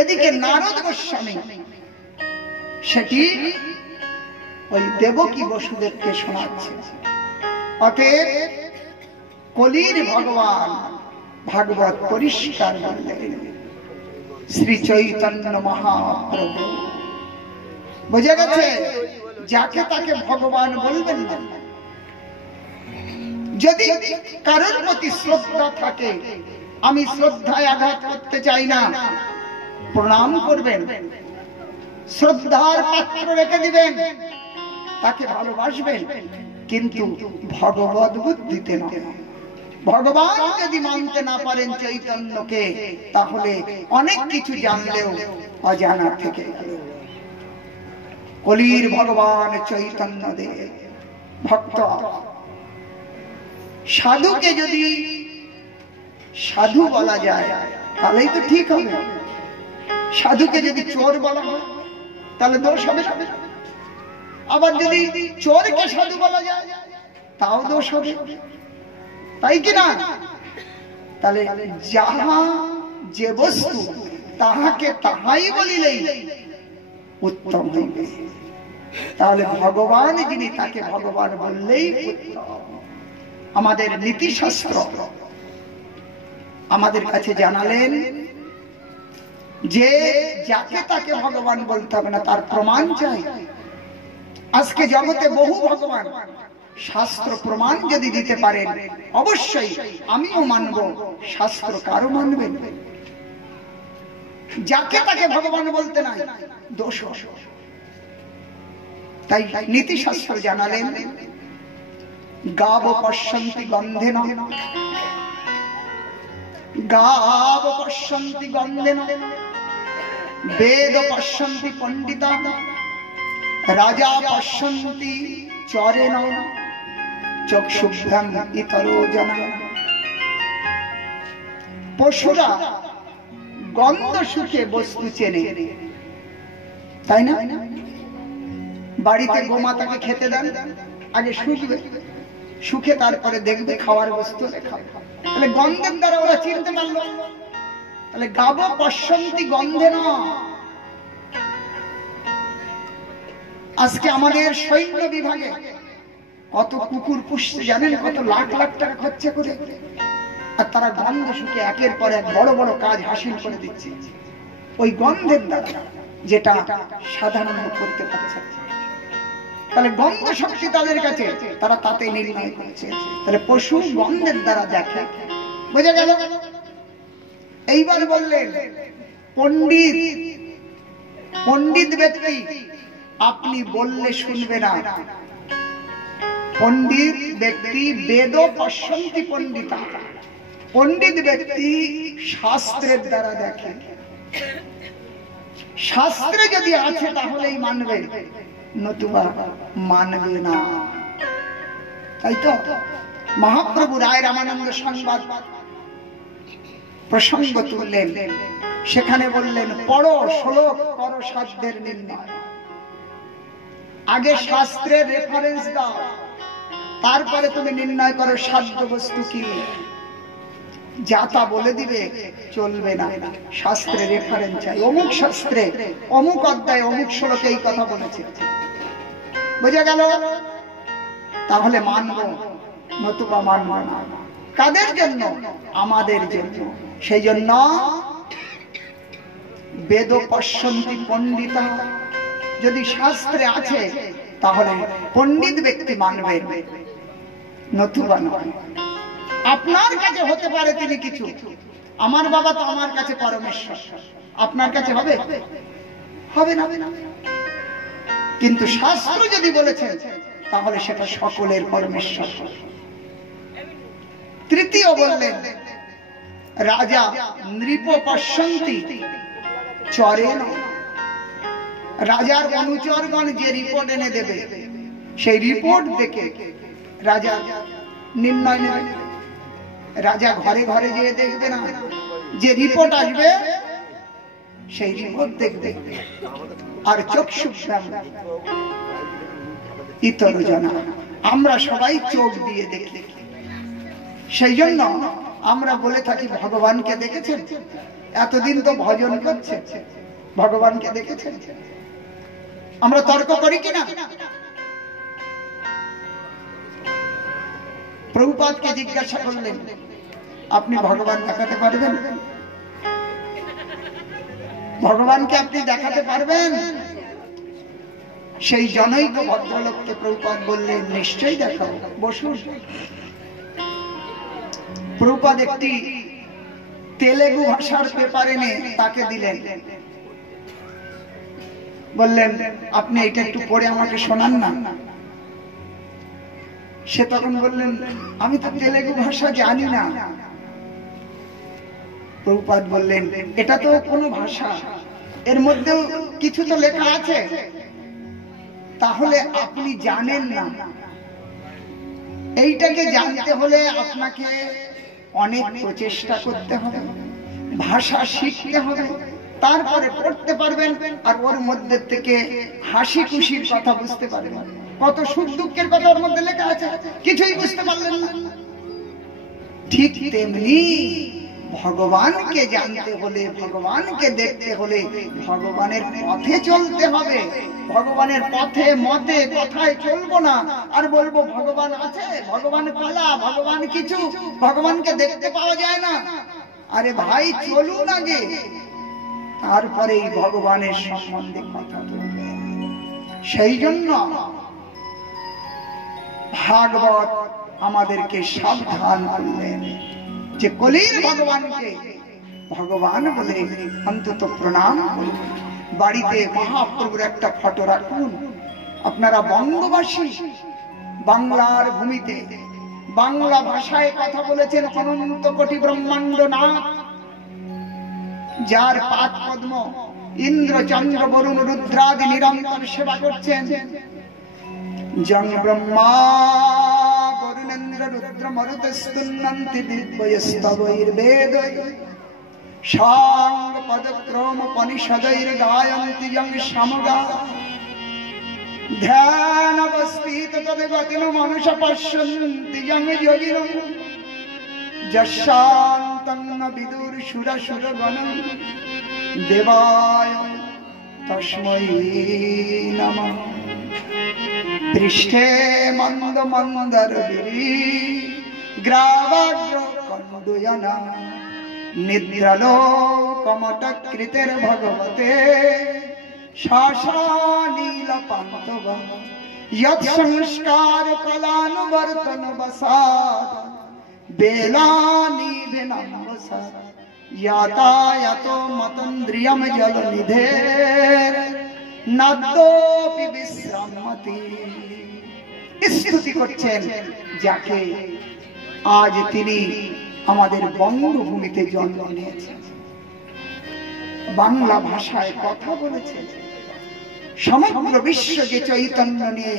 এদিকে নারদ গোস্বামী সেটি ওই দেবকী বসুদেবকে শোনাচ্ছে। অতএব কলির ভগবান ভাগবত পরিষ্কার বললেন, শ্রী চৈতন্য মহাপ্রভু। বোঝা গেছে, যাকে তাকে ভগবান বলবেন না। যদি কারোর প্রতি শ্রদ্ধা থাকে, আমি শ্রদ্ধায় আঘাত করতে চাই না, প্রণাম করবেন, শ্রদ্ধার পাত্র রেখে দিবেন, তাকে ভালোবাসবেন, কিন্তু ভগবত বুদ্ধিতে নয়। ভগবান যদি মানতে না পারেন চৈতন্যকে, তাহলে অনেক কিছু জানলেও অজানা থেকে গেল। কলির ভগবান চৈতন্য দেব ভক্ত। সাধুকে যদি সাধু বলা যায় তাহলেই তো ঠিক হবে। সাধুকে যদি চোর বলা হয় তাহলে দোষ হবে। আবার যদি চোরকে সাধু বলা যায় তাও দোষ হবে, তাই কি না? তাহলে যাহা যে বস্তু তাহাকে তাহাই বলিলেই উত্তম হইবে। তাহলে ভগবান যিনি, তাকে ভগবান বললেই উত্তম। আমাদের নীতিশাস্ত্র আমাদের কাছে জানালেন যে যাকে তাকে ভগবান বলতে হবে না, তার প্রমাণ চাই। আজকে জগতে বহু ভগবান, শাস্ত্র প্রমাণ যদি দিতে পারেন অবশ্যই আমিও মানব, শাস্ত্র কারো মানবেন। যাকে তাকে ভগবান বলতে নাই, দোষ। তাই নীতিশাস্ত্র জানালেন, গাব পশ্যন্তি গন্ধেন, গাব পশ্যন্তি গন্ধেন, বেদ পশ্যন্তি পণ্ডিতা, রাজা পশ্যন্তি চরেণ, চক্ষুভ্যাম ইতরো জনা। পশুরা গন্ধ সুখে বস্তু চেনে, তাই না? বাড়িতে গোমাতাকে খেতে দেন, আগে শুকবে, সুখে তারপরে দেখবে খাওয়ার বস্তু খাবে। তাহলে গন্ধের দ্বারা ওরা চিনতে পারলো। তাহলে গাব পশ্যন্তি গন্ধে না। আজকে আমাদের সৈন্য বিভাগে কত কুকুর পুষতে জানেন? কত লাখ লাখ টাকা খরচা করে, আর তারা গন্ধ শুকে একের পর এক বড় বড় কাজ হাসিল করে দিচ্ছে ওই গন্ধের দ্বারা, যেটা সাধারণ করতে পারছে। তাহলে গন্ধ শক্তি তাদের কাছে, তারা তাতে নির্ণয় করছে। তাহলে পশু গন্ধের দ্বারা দেখে। বোঝা গেল? এইবার বললেন পণ্ডিত, পণ্ডিত ব্যক্তি আপনি বললে শুনবে না। পণ্ডিত ব্যক্তি বেদ পশ্যন্তি পণ্ডিতা, পণ্ডিত ব্যক্তি শাস্ত্রের দ্বারা দেখে। শাস্ত্রে যদি আছে তাহলেই মানবে, নতুবা মানবে না। তাই তো মহাপ্রভু রায় রামানন্দ সংবাদ প্রসঙ্গ তুললেন, সেখানে বললেন পড়ো শ্লোক, করো সাধ্যের নির্ণয়। আগে শাস্ত্রের রেফারেন্স দাও, তারপরে তুমি নির্ণয় করো সাধ্য বস্তু কি। যাতা বলে দিবে চলবে না, শাস্ত্রে রেফারেন্স চাই। অমুক শাস্ত্রে অমুক অধ্যায় অমুক শ্লোকে এই কথা বলেছে, বোঝা গেল? তাহলে মানব, নতুবা মানব না। কাদের জন্য? আমাদের জন্য। সেই জন্য বেদ পশ্যন্তি পণ্ডিতা, যদি শাস্ত্রে আছে তাহলে পণ্ডিত ব্যক্তি মানবে, নতুবা নয়। আপনার কাছে হতে পারে তিনি কিছু, আমার বাবা তো আমার কাছে পরমেশ্বর, আপনার কাছে হবে? হবে না। কিন্তু শাস্ত্র যদি বলেছে তাহলে সেটা সকলের পরমেশ্বর। তৃতীয় বললেন রাজা নৃপ পশ্যন্তি চরেণ, রাজার অনুচরগণ যে রিপোর্ট এনে দেবে সেই রিপোর্ট দেখে রাজা নির্ণয় নেবে। রাজা ঘরে ঘরে যেয়ে দেখবে না, যে রিপোর্ট আসবে সেই রিপোর্ট দেখবে। আর চক্ষুভ্যাম ইতর জনা, আমরা সবাই চোখ দিয়ে দেখি। সেই জন্য আমরা বলে থাকি ভগবানকে দেখেছেন, এতদিন তো ভজন করছে, ভগবানকে দেখেছেন? আমরা তর্ক করি কিনা? প্রভুপাদকে জিজ্ঞাসা করলেন, আপনি ভগবান দেখাতে পারবেন? ভগবানকে আপনি দেখাতে পারবেন? সেই জনৈক ভদ্রলোককে প্রভুপাদ বললেন, নিশ্চয়ই দেখাবো, বসুন। প্রভুপাদ একটি তেলেগু ভাষার পেপার এনে তাকে দিলেন, বললেন, আপনি এটা একটু পড়ে আমাকে শোনান না। সে তখন বললেন, আমি তো তেলেগু ভাষা জানি না। প্রভুপাদ বললেন, এটা তো কোনো ভাষা, এর মধ্যেও কিছু তো লেখা আছে, তাহলে আপনি জানেন না। এইটাকে জানতে হলে আপনাকে অনেক প্রচেষ্টা করতে হবে, ভাষা শিখতে হবে, তারপরে পড়তে পারবেন, আর ওর মধ্যে থেকে হাসি খুশির কথা বুঝতে পারবেন। কত সুখ দুঃখের কথা ওর মধ্যে লেখা আছে, কিছুই বুঝতে পারলেন না। ঠিক তেমনি ভগবানকে জানতে হলে, ভগবানকে দেখতে হলে ভগবানের পথে চলতে হবে। ভগবানের পথে মতে কথায় চলবো না আর বলবো ভগবান আছে, ভগবান পালা, ভগবান কিছু, ভগবানকে দেখতে পাওয়া যায় না। আরে ভাই, চলুন আগে, তারপরে এই ভগবানের সম্বন্ধে কথা বলবে। সেই জন্য ভাগবত আমাদেরকে সাবধান করলেন যে কলির ভগবানকে ভগবান বলে অন্তত প্রণাম করুন। বাড়িতে মহাপ্রভুর একটা ফটো রাখুন। আপনারা বঙ্গবাসী, বাংলার ভূমিতে বাংলা ভাষায় কথা বলেছেন অনন্ত কোটি ব্রহ্মাণ্ড নাথ, যার পাদ পদ্ম ইন্দ্র চন্দ্র বরুণ রুদ্রাদি নিরন্তর সেবা করছেন। জং ব্রহ্মা বরুণেন্দ্র রুদ্র মরুতস্তুন্নন্তি দিব্যস্তবৈর্বেদৈ সাঙ্গ পদক্রম পনিষদৈর গায়ন্তি জং সমগা ধ্যানবস্থিত তদ্গতিন মনুষ পশ্যন্তি জং যোগিনঃ যশান্তং ন বিদুর সুরসুরগণং দেবায় তস্मै নমঃ। পৃষ্ঠে মন্দ মন্দরগিরি গ্রাবাগ্র কণ্ডুয়না নিদ্রালোকমটকৃতের ভগবতে শাসানীলপান্তব যৎ সংস্কার কলানুবর্তন বসাদ বেলানি বিনম্বসা यातायात मतन्द्रियम जल निधेर नाद्योपि विश्रामति। स्तुति করছেন যাকে আজ তিনি আমাদের বঙ্গভূমিতে জন্ম নিয়েছেন, বাংলা ভাষায় কথা বলেছেন, সমগ্র বিশ্ব যে চৈতন্য নিয়ে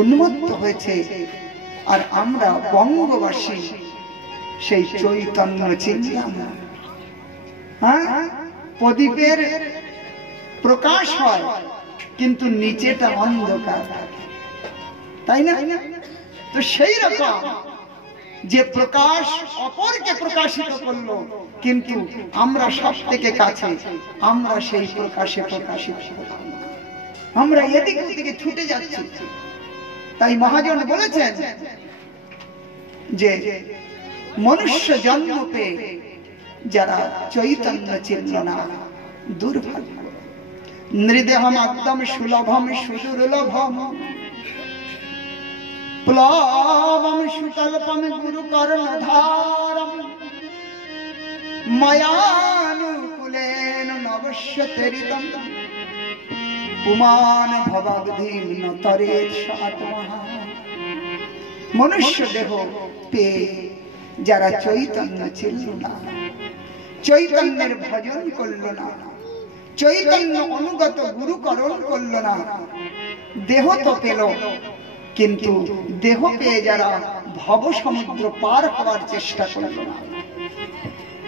উন্মত্ত হয়েছে, আর আমরা বঙ্গবাসী সেই চৈতন্য চিনলাম না। হ্যাঁ, প্রদীপের প্রকাশ হয় কিন্তু নিচেটা অন্ধকার, তাই না? তো সেই রকম যে প্রকাশ অপরকে প্রকাশিত করলো, কিন্তু আমরা সব থেকে কাছে, আমরা সেই প্রকাশে প্রকাশিত, আমরা এদিক থেকে ছুটে যাচ্ছি। তাই মহাজন বলেছেন যে মনুষ্য জন্ম পেয়ে যারা চৈতন্য চিনল না, দুর্ভাগ্য। নৃদেহম একদম সুলভম সুদুর্লভম প্লবম সুকল্পম গুরু কর্ণধারম ময়ানুকুলেন নবশ্যতেরিতম পুমান ভবাবধিম নতরেৎ সাত্মহা। মনুষ্য দেহ পেয়ে যারা চৈতন্য ছিল না, চৈতন্যের ভজন করল না, চৈতন্য অনুগত গুরুকরণ করল না, দেহ তো পেল, কিন্তু দেহ পেয়ে যারা ভব সমুদ্র পার হওয়ার চেষ্টা করল না,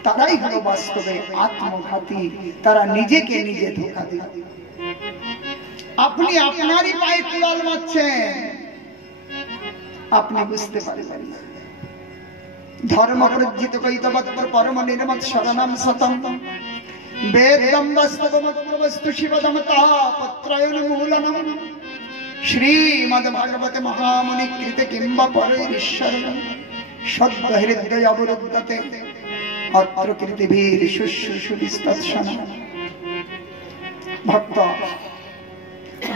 তারাই হলো বাস্তবে আত্মঘাতী। তারা নিজেকে নিজে ধোঁকা দিল। আপনি আপনারই পায়ে কুড়াল মারছেন, আপনি বুঝতে পারবেন না। ধর্ম প্রজ্জিত কৈতবত্র পরম নির্মৎ শরণম সতম বেদম বাস্তবমত্র বস্তু শিবদম তাপত্রয়ন মূলনম শ্রীমদ ভাগবতে মহামুনি কৃতে কিংবা পরৈশ্বরম সদ্য হৃদয় অবরুদ্ধতে অত্র কৃতিভীর শুশ্রূষুবিস্তৎসন। ভক্ত,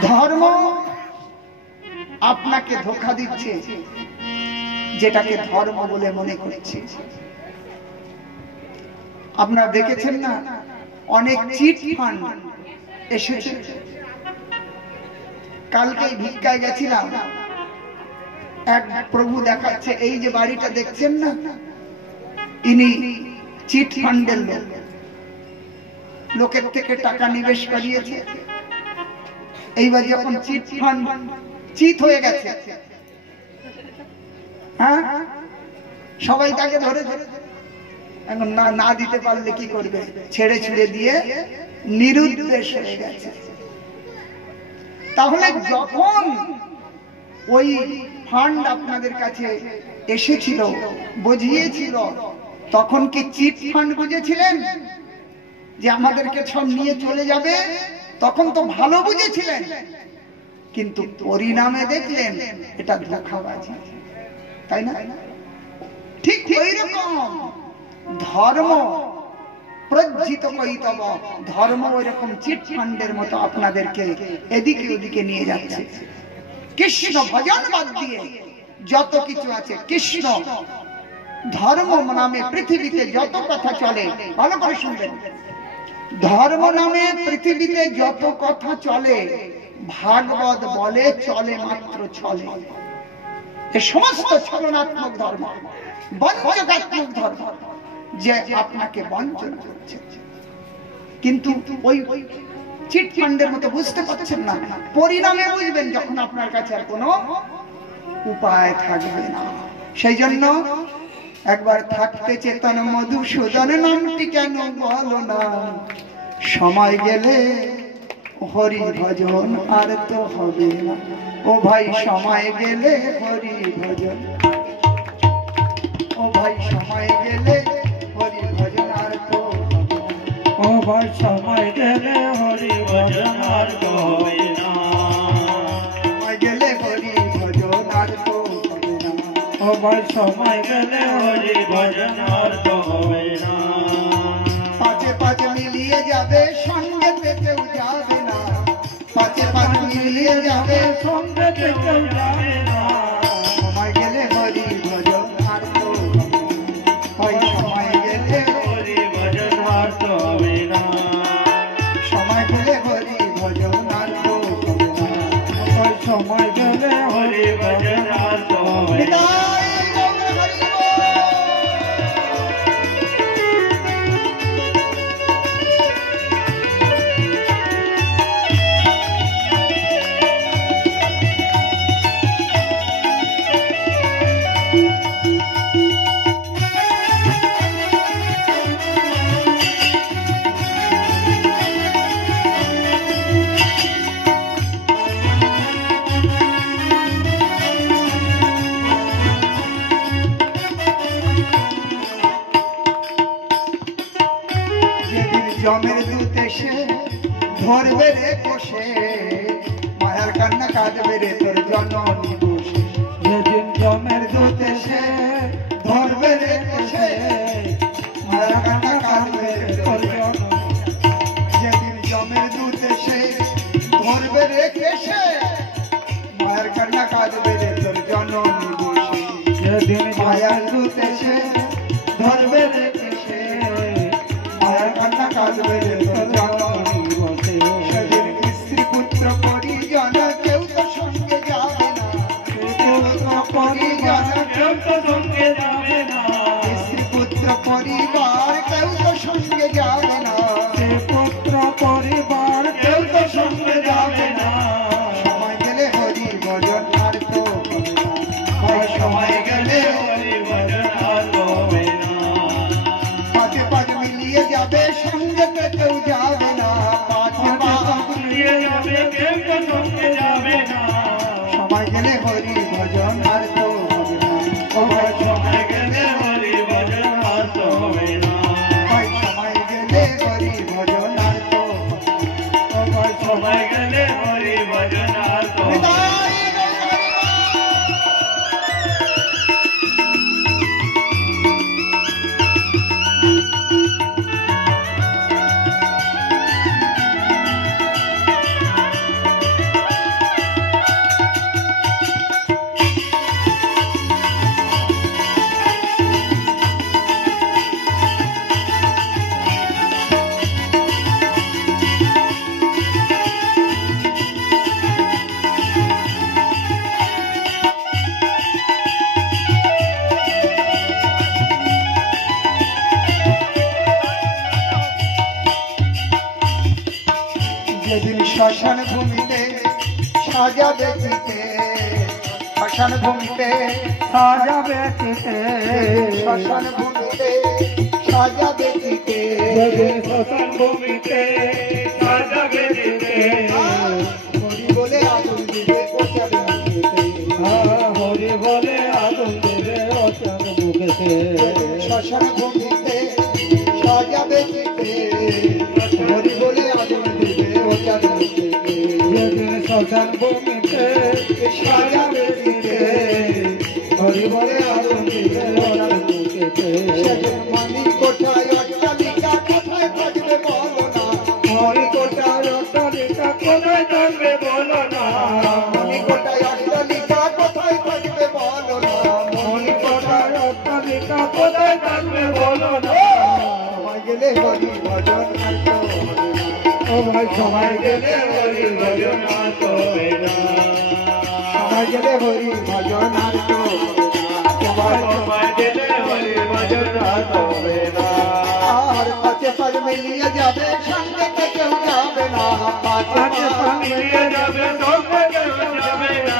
ধর্ম আপনাকে ধোঁকা দিচ্ছে যেটাকে ধর্ম বলে মনে করছে। আপনারা দেখেছেন না, অনেক চিট ফান্ড এসেছে। কালকে ভিক্ষায় গেছিলাম, এক প্রভু দেখাচ্ছে, এই যে বাড়িটা দেখছেন না, ইনি চিট ফান্ডের লোক, লোকের থেকে টাকা নিবেশ করিয়েছে। এইবার যখন চিট ফান্ড চিট হয়ে গেছে, হ্যাঁ, সবাই তাকে ধরে এখন না দিতে পারলে কি করবে, ছেড়ে ছেড়ে দিয়ে নিরুদ্দেশ হয়ে গেছে। তাহলে যখন ওই ফান্ড আপনাদের কাছে এসেছিল, বুঝিয়েছিল, তখন কি চিট ফান্ড বুঝেছিলেন যে আমাদেরকে সব নিয়ে চলে যাবে? তখন তো ভালো বুঝেছিলেন, কিন্তু পরিণামে দেখলেন এটা ধোঁকাবাজি, তাই না? ঠিক ওই রকম ধর্ম প্রজ্জিত কৈতব, ধর্ম ওই রকম চিট ফান্ডের মতো আপনাদেরকে এদিকে ওদিকে নিয়ে যাচ্ছে। কৃষ্ণ ভজন বাদ দিয়ে যত কিছু আছে, কৃষ্ণ ধর্ম নামে পৃথিবীতে যত কথা চলে, ভালো করে শুনবেন, ধর্ম নামে পৃথিবীতে যত কথা চলে, ভাগবত বলে চলে মাত্র চলে। এ সমস্ত ছলনাত্মক ধর্ম, বঞ্চনাত্মক ধর্ম, যে আপনাকে বঞ্চনা করছে। কিন্তু ওই চিট ফান্ডের মতো বুঝতে পারছেন না, পরিণামে বুঝবেন যখন আপনার কাছে আর কোনো উপায় থাকবে না। সেই জন্য একবার থাকতে চেতন মধুসূদন নামটি কেন বলো না, সময় গেলে হরি ভজন আর তো হবে না। ও ভাই, সময় গেলে হরি ভজন, ও ভাই সময় গেলে হরি ভজন আর তো হবে না। ও ভাই সময় গেলে হরি ভজন আর তো হবে না। সময় গেলে হরি ভজন আর তো হবে না। ও ভাই সময় গেলে হরি ভজন আর তো হবে না। পাঁচে পাঁচ মিলিয়ে যাবে, সঙ্গে কেউ যাবে না। পাঁচে পাঁচ মিলিয়ে যাবে, সঙ্গে কেউ যাবে না। সময় গেলে হরি ভজন আর তো হবে না। সময় গেলে হরি ভজন আর তো হবে না। সময় গেলে হরি ভজন আর তো হবে না। সময় গেলে হরি ভজন আর তো হবে না। জমের দূত এসে ধরবে রে কষে, মায়ার কান্না কাঁদবে রে তোর জননী বসে। যেদিন জমের দূত এসে ধরবে রে কষে, মায়ার কান্না কাঁদবে রে তোর জননী। যেদিন জমের দূত এসে ধরবে রে কষে, মায়ার কান্না কাঁদবে রে তোর জননী বসে। যেদিন মায়ার দূত এসে ধরবে রে কষে, মায়ার কান্না কাঁদবে রে তোর জননী বসে। সেদিন স্ত্রী পুত্র পরিজন কেউ তো সঙ্গে যাবে না। পুত্র পরিজন কেউ তো সঙ্গে যাবে না। স্ত্রী পুত্র পরিবার কেউ তো সঙ্গে যাবে না। পুত্র পরিবার কেউ তো সঙ্গে যাবে না। সময় গেলে হরি ভজন আর তো হবে না। ভাই সময় গেলে হরি ভজন আর তো হবে না। পাঁচে পাঁচ মিলিয়ে যাবে, সঙ্গে কেউ যাবে না। পাঁচে পাঁচ মিলিয়ে যাবে, কেউ তো সঙ্গে যাবে না। সময় গেলে হরি ভজন আর তো হবে না। ও ভাই সময় যেদিন শ্মশান ভূমিতে সাজাবে চিতে, শ্মশান ভূমিতে সাজাবে চিতে, শ্মশান ভূমিতে সাজাবে চিতে, যেদিন শ্মশান ভূমিতে সাজাবে চিতে, হরি বলে আগুন দিবে ওচাবে মুখেতে, হরি বলে আগুন দেবে ওচার মুখেতে, শ্মশান ভূমিতে সাজাবে চিতে, হরি বলে আগুন দিবে ওচাবে মুখেতে, যেদিন শ্মশান ভূমিতে সাজাবে চিতে, হরি বলে আগুন দেবে ওচার মুখেতে, সেদিন মানিক কোঠায় অট্টালিকা কোথায় থাকবে বলো না, হরি কোটার অট্টালিকা কোথায় থাকবে বলো না, মানিক কোঠায় অট্টালিকা কোথায় থাকবে বলো না, হরি কোটার অট্টালিকা কোথায় থাকবে বলো না, সময় গেলে হরি ভজন আর তো হবে না। ও ভাই সময় গেলে হরি ভজন আর তো হবে না, সময় গেলে হরি ভজন আর তো হবে না। সময় গেলে হরি ভজন আর তো হবে না, আর পাঁচে পাঁচ মিলিয়ে যাবে সঙ্গে কেউ যাবে না, পাঁচে আজকে পাঁচ সঙ্গে যাবে সঙ্গে কেউ যাবে না,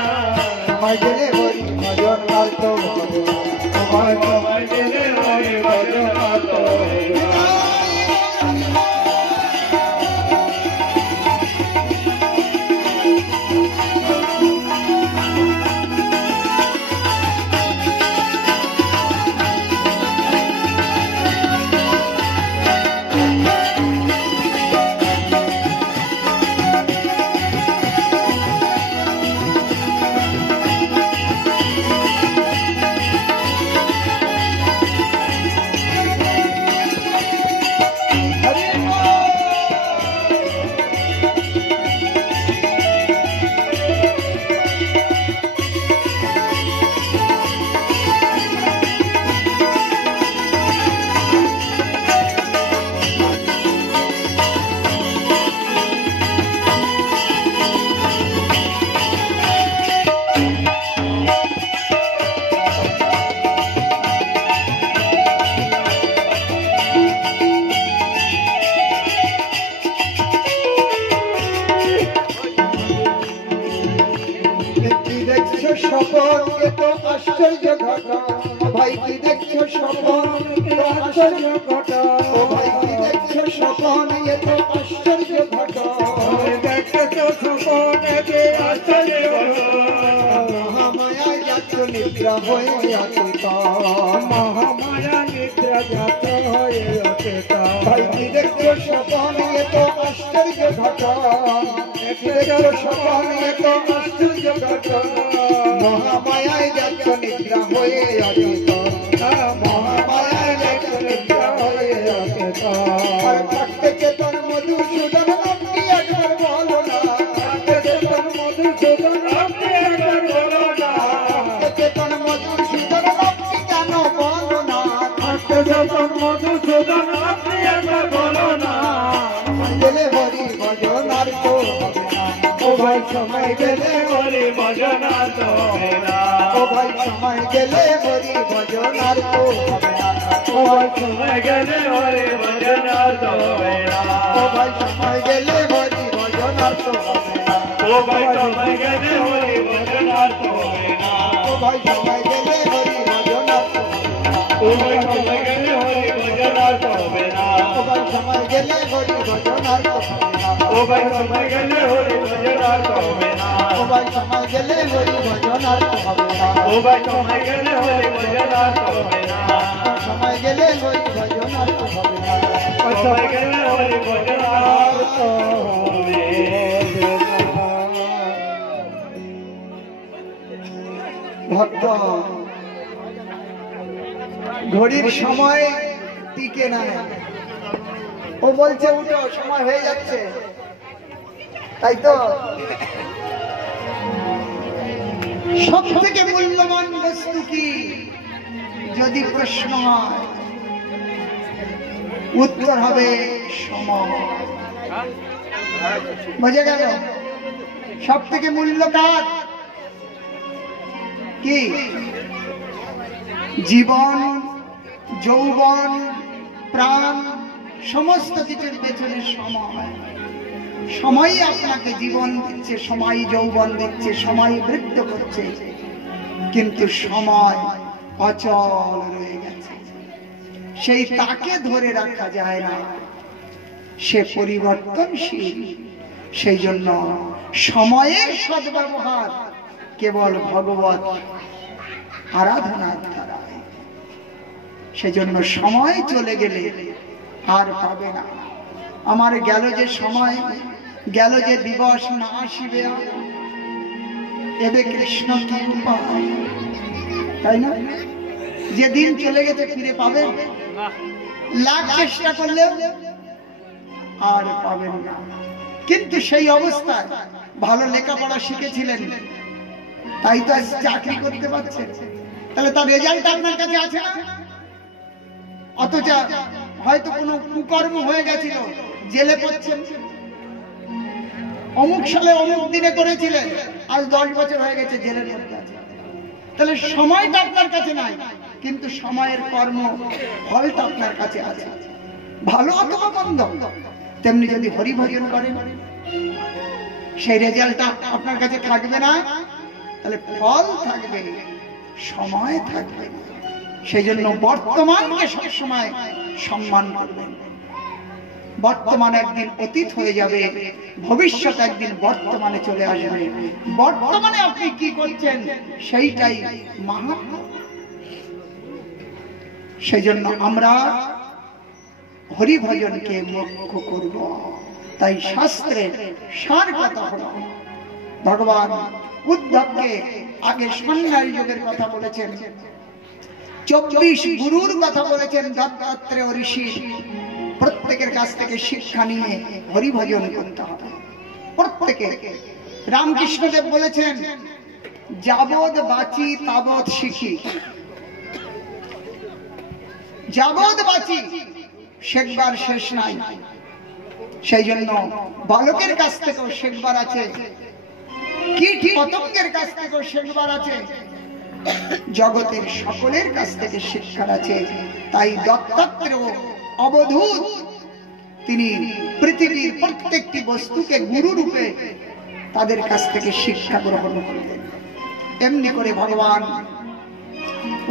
সময় গেলে হরি ভজন আর তো হবে না। সময় গেলে হরি ভজন আর তো হবে না। কি দেখছো স্বপন এ তো আশ্চর্য ঘটনা, ভাই কি দেখছো স্বপন এ তো আশ্চর্য ঘটনা, ও ভাই কি দেখছো স্বপন এ তো আশ্চর্য ঘটনা, মহামায়ায় যাচ্ছ নিদ্রা হয়ে অতীত, মহামায়া নিদ্রা জাত হয়ে অচেতা, ভাই কি দেখছো স্বপন এ তো আশ্চর্য ঘটনা, কি দেখছো স্বপন এ তো আশ্চর্য ঘটনা, মহামায়ায় যাচ্ছ নিদ্রা হয়ে অতীত, মহামায়ায় যাচ্ছ নিদ্রা হয়ে অতীত, আর থাকতে চেতন মধুসূদন আপনি একবার বলো না, থাকতে চেতন মধুসূদন আপনি একবার বলো না, চেতন মধুসূদন আপনি কেন বলো না, মধুসূদন মধুসূদন আপনি একবার বলো না, গেলে হরি ভজন আর তো হবে না, ও ভাই সময় গেলে হরি ভজন আর তো হবে না, ও ভাই সময় গেলে হরি ভজন আর তো হবে না, ও ভাই সময় গেলে হরি ভজন আর তো হবে না, ও ভাই সময় গেলে হরি ভজন আর তো হবে না, ও ভাই সময় গেলে হরি ভজন আর তো হবে না, ও ভাই সময় গেলে হরি ভজন আর তো হবে না, ও ভাই সময় গেলে হরি ভজন আর তো হবে না, ও ভাই সময় গেলে হরি ভজন আর তো হবে না, ও ভাই সময় গেলে হরি ভজন আর তো হবে না, ও ভাই সময় গেলে হরি ভজন আর তো হবে না, ও ভাই সময় গেলে হরি ভজন আর তো হবে না, সময় গেলে হরি ভজন আর তো হবে না, সময় গেলে হরি ভজন আর তো হবে না। ভক্ত ঘড়ির সময় টিকে না, ও বলছে উঠো সময় হয়ে যাচ্ছে, তাই তো সব থেকে মূল্যবান বস্তু কি যদি প্রশ্ন হয়, উত্তর হবে সময়। বুঝে গেল? সব থেকে মূল্য কার কি? জীবন, যৌবন, প্রাণ, সমস্ত কিছুর পেছনে সময়। সময় আপনাকে জীবন দিচ্ছে, সময় যৌবন দিচ্ছে, সময় বৃদ্ধ করছে, কিন্তু সময় অচল রয়ে গেছে। সেই তাকে ধরে রাখা যায় না, সে পরিবর্তনশীল। সেই জন্য সময়ের সদ্ব্যবহার কেবল ভগবত আরাধনার দ্বারা। সেজন্য সময় চলে গেলে আর পাবে না। আমার গেল যে সময়, গেল যে দিবস, না আসিবে এবে কৃষ্ণ কি উপায়, তাই না? যে দিন চলে গেছে ফিরে পাবে, লাখ চেষ্টা করলেও আর পাবেন না। কিন্তু সেই অবস্থায় ভালো লেখাপড়া শিখেছিলেন, তাই তো আজ চাকরি করতে পারছেন, তাহলে তার রেজাল্ট আপনার কাছে আছে না? অথচ হয়তো কোনো কুকর্ম হয়ে গেছিল, জেলে পড়ছেন, অমুক সালে অমুক দিনে করেছিলেন, আজ 10 বছর হয়ে গেছে জেলের মধ্যে আছে। তাহলে সময়টা আপনার কাছে নাই, কিন্তু সময়ের কর্ম ফলটা আপনার কাছে আছে। ভালো অথবা মন্দ, তেমনি যদি হরি ভজন করেন, সেই রেজাল্টটা আপনার কাছে থাকবে না, তাহলে ফল থাকবে, সময় থাকবে। সেই জন্য বর্তমানকে সবসময় সম্মান করবেন। বর্তমান একদিন অতীত হয়ে যাবে, ভবিষ্যৎ একদিন বর্তমানে চলে আসবে। বর্তমানে আপনি কি করছেন সেইটাই মাহাত্ম্য। সেই জন্য আমরা হরি ভজনকে মুখ্য করব। তাই শাস্ত্রের সার কথা হলো, ভগবান উদ্ধবকে আগে সন্ন্যাস যোগের কথা বলেছেন, 24 গুরুর কথা বলেছেন, দত্তাত্রেয় ঋষি। প্রত্যেকের কাছ থেকে শিক্ষা নিয়ে হরি ভজন করতে হবে প্রত্যেকে। রামকৃষ্ণদেব বলেছেন, যাবৎ বাঁচি তাবৎ শিখি। যাবৎ বাঁচি, শেখবার শেষ নাই। সেই জন্য বালকের কাছ থেকেও শেখবার আছে, কীট পতঙ্গের কাছ থেকেও শেখবার আছে, জগতের সকলের কাছ থেকে শিক্ষার আছে। তাই দত্তাত্রেয় অবধূত, তিনি পৃথিবীর প্রত্যেকটি বস্তুকে গুরু রূপে তাদের কাছ থেকে শিক্ষা গ্রহণ করলেন। এমনি করে ভগবান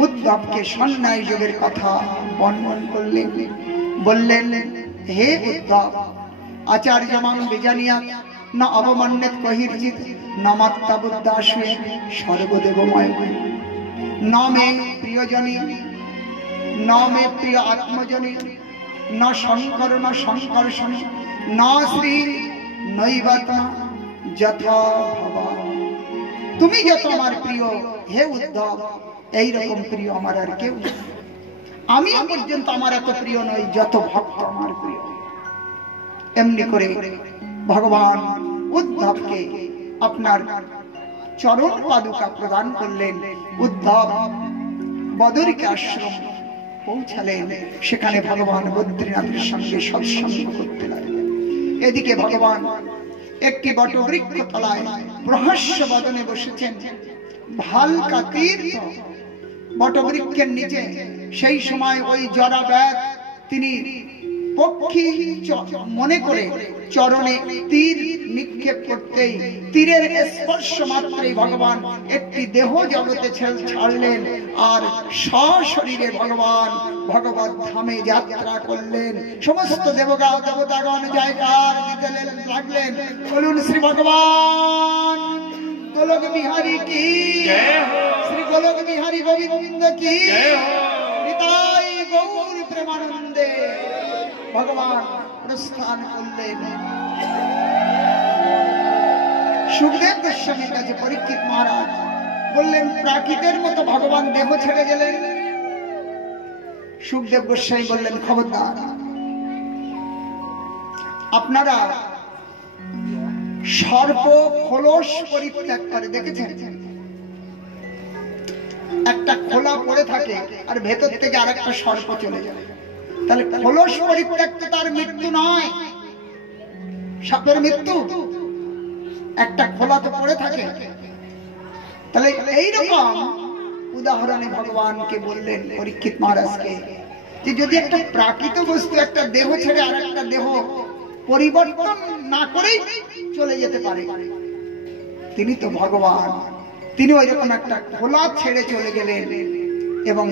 উদ্ধবকে সন্ন্যাস যোগের কথা বর্ণন করলেন। বললেন, হে উদ্ধব, আচার্যমাং বিজানিয়া না অবমান্যেত কহির্জিত নমাত্তা বুদ্ধাশ্বে সর্বদেবময়। ন মে প্রিয়জনী, ন মে প্রিয় আত্মজনী, না শঙ্কর না সংকর্ষণ, না শ্রী নৈবতা যথা ভবা। তুমি যত আমার প্রিয় হে উদ্ধব, এইরকম প্রিয় আমার আর কেউ নেই। আমি পর্যন্ত আমার এত প্রিয় নই যত ভক্ত আমার প্রিয়। এমনি করে ভগবান উদ্ধবকে আপনার চরণ পাদুকা প্রদান করলেন। উদ্ধব বদরিকা আশ্রম পৌঁছালেন, সেখানে ভগবান বদ্রীনাথের সঙ্গে সৎসঙ্গ করতে লাগলেন। এদিকে ভগবান একটি বটবৃক্ষ তলায় প্রহাস্য বদনে বসেছেন। ভালকা তীর্থ বটবৃক্ষের নিচে। সেই সময় ওই জরাব্যাধ তিনি পক্ষী মনে করে চরণে তীর নিক্ষেপ করতেই, তীরের স্পর্শ মাত্রই ভগবান একটি দেহ জগতে ছাড়লেন, আর সশরীরে ভগবান ভগবত ধামে যাত্রা করলেন। সমস্ত দেবতাগণ জয়কার দিতে লাগলেন, বলুন শ্রী ভগবান গোলক বিহারী কি, শ্রী গোলক বিহারী গোবিন্দ কি, নিতাই গৌর প্রেমানন্দে। ভগবান প্রস্থান করলেন। সুখদেব গোস্বামীর কাছে পরীক্ষিত মহারাজ বললেন, প্রাকৃতের মতো ভগবান দেহ ছেড়ে গেলেন। সুখদেব গোস্বামী বললেন, খবরদার, আপনারা সর্প খোলস পরিত্যাগ করে দেখেছেন? একটা খোলা পড়ে থাকে আর ভেতর থেকে আরেকটা সর্প চলে যায়। তাহলে খোলস পরিত্যাগ তো তার মৃত্যু নয়, সাপের মৃত্যু। একটা খোলা তো পড়ে থাকে। তাহলে এইরকম উদাহরণে ভগবানকে বললেন পরীক্ষিত মহারাজকে, যে যদি একটা প্রাকৃত বস্তু একটা দেহ ছেড়ে আর একটা দেহ পরিবর্তন না করেই চলে যেতে পারে। তিনি তো ভগবান, তিনি ওই রকম একটা খোলা ছেড়ে চলে গেলেন, এবং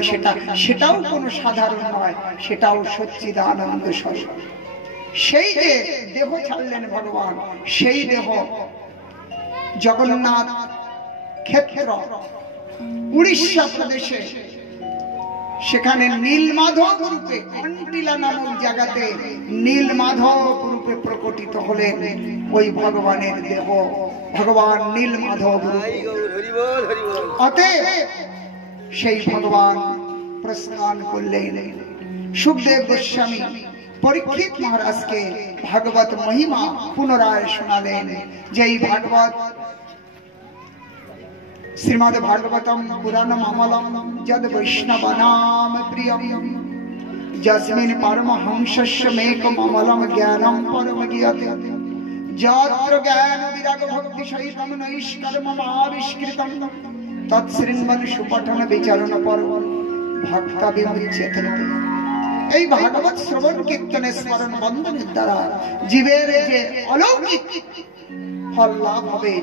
সেটাও কোনো সাধারণ নয়, সেটাও সচ্চিদানন্দ স্বরূপ। সেই যে দেহ ছাড়লেন ভগবান, সেই দেহ জগন্নাথ ক্ষেত্র উড়িষ্যা প্রদেশে, সেখানে নীলমাধব রূপে কন্টিলা নামক জায়গাতে নীলমাধব রূপে প্রকটিত হলেন ওই ভগবানের দেহ, ভগবান নীলমাধব রূপে। অতএব সেই ভগবান প্রস্থান করলেন। সুখদেব গোস্বামী পরীক্ষিত মহারাজকে ভাগবত মহিমা পুনরায় শোনালেন, যে এই ভাগবত শ্রীমদ ভাগবতম পুরাণম অমলম যদ বৈষ্ণবানাম প্রিয়ম যস্মিন পরমহংসস্য মেকম অমলম জ্ঞানম পরম গীয়তে যত্র জ্ঞান বিরাগ ভক্তি সহিতম নৈষ্কর্মমাবিষ্কৃতম তৎশৃণ্বন সুপঠন বিচারণ পরম ভক্তা বিমুচ্যতে। এই ভাগবত শ্রবণ কীর্তনে স্মরণ বন্ধনের দ্বারা জীবের যে অলৌকিক ফল লাভ হবে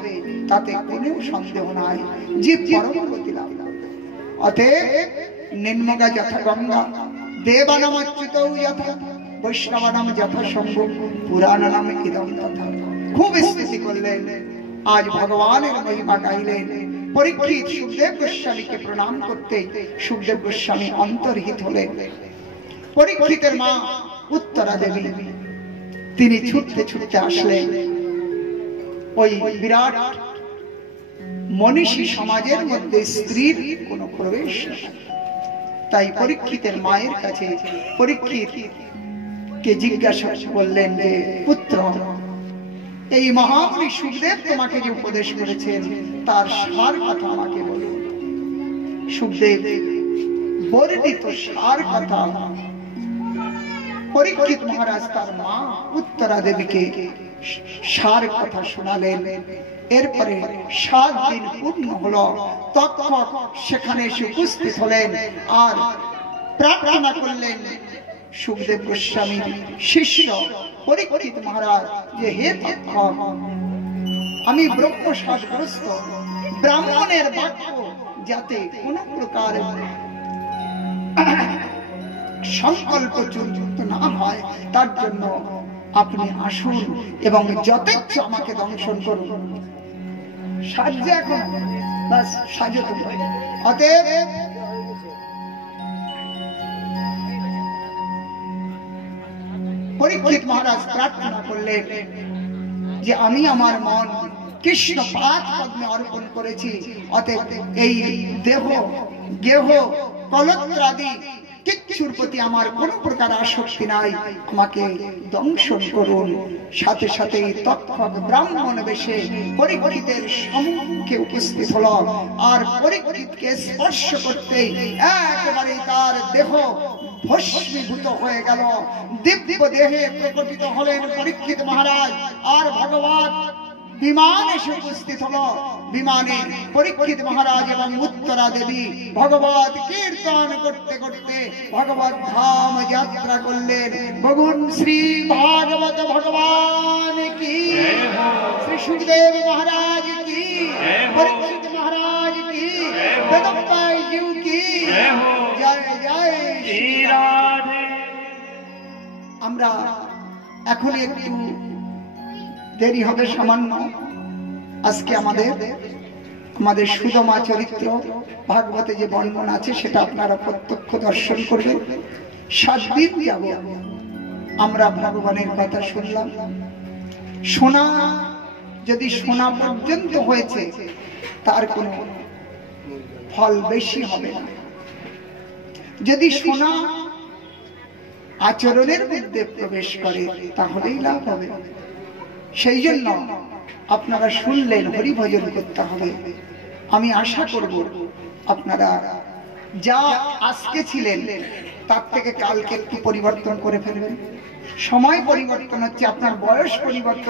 তাতে কোনো সন্দেহ নাই, জীব পরম গতি লাভ করবে। অতএব নিম্নগা যথা গঙ্গা, দেবানাম অচ্যুতৌ যথা, বৈষ্ণবানাম যথা শম্ভু, পুরাণানাম ইদং তথা। খুব স্তুতি করলেন, আজ ভগবানের মহিমা গাইলেন। পরীক্ষিত সুখদেব গোস্বামীকে প্রণাম করতে সুখদেব গোস্বামী অন্তর্হিত হলেন। পরীক্ষিতের মা উত্তরা দেবী, তিনি ছুটতে ছুটতে আসলেন। ওই বিরাট মনীষী সমাজের মধ্যে স্ত্রীর কোনো প্রবেশ নেই। তাই পরীক্ষিতের মায়ের কাছে পরীক্ষিত কে জিজ্ঞাসা করলেন যে, পুত্র, এই মহামুনি সুখদেব তোমাকে যে উপদেশ করেছেন তার সার কথা আমাকে বলুন। সুখদেব বর্ণিত সার কথা পরীক্ষিত মহারাজ তার মা উত্তরা দেবীকে সার কথা শোনালেন। এরপরে 7 দিন পূর্ণ হলো, তৎক্ষণ সেখানে এসে উপস্থিত হলেন আর প্রার্থনা করলেন সুখদেব গোস্বামীর শিষ্য পরীক্ষিত মহারাজ যে, হে তৎক্ষণ, আমি ব্রহ্মশ্বাসগ্রস্ত ব্রাহ্মণের বাক্য যাতে কোন প্রকার সংকল্প চূর্ণিত না হয় তার জন্য আপনি আসুন এবং যথেচ্ছ আমাকে দংশন করুন। সাজ্জা এখন বাস সাজো। অতএব পরীক্ষিত মহারাজ প্রার্থনা করলেন যে, আমি আমার মন কৃষ্ণ পাদ পদ্মে অর্পণ করেছি, অতএব এই দেহ গেহ কলত্রাদি কিচ্ছুর প্রতি আমার কোন প্রকার আসক্তি নাই, আমাকে দংশন করুন। সাথে সাথে তৎক্ষণ ব্রাহ্মণ বেশে পরীক্ষিতের সম্মুখে উপস্থিত হলো, আর পরীক্ষিতকে স্পর্শ করতেই একেবারে তার দেহ ভস্মীভূত হয়ে গেল। দিব্য দেহে প্রকটিত হলেন পরীক্ষিত মহারাজ, আর ভগবান বিমান এসে উপস্থিত হলো। বিমানে পরীক্ষিত মহারাজ এবং উত্তরা দেবী ভগবত কীর্তন করতে করতে ভগবত ধাম যাত্রা করলেন। ভগবান শ্রী ভাগবত ভগবান কি, শ্রী সুখদেব মহারাজ কি, পরীক্ষিত মহারাজ কি, বেদব্যাস জি কি, জয় জয় শ্রী রাধে। আমরা এখন একটু দেরি হবে সামান্য। আজকে আমাদের সুদমা চরিত্র ভাগবতে যে বর্ণনা আছে সেটা আপনারা প্রত্যক্ষ দর্শন করবেন। 7 দিন যাব আমরা ভগবানের কথা শুনলাম। শোনা যদি শোনা পর্যন্ত হয়েছে তার কোনো ফল বেশি হবে না। যদি শোনা আচরণের মধ্যে প্রবেশ করে তাহলেই লাভ হবে। সেই জন্য আপনারা শুনলেন, হরিভজন করতে হবে। আমি আশা করব আপনারা যা আজকে ছিলেন তার থেকে কালকে একটু পরিবর্তন করে ফেলবেন। সময় পরিবর্তন হচ্ছে, আপনার বয়স পরিবর্তন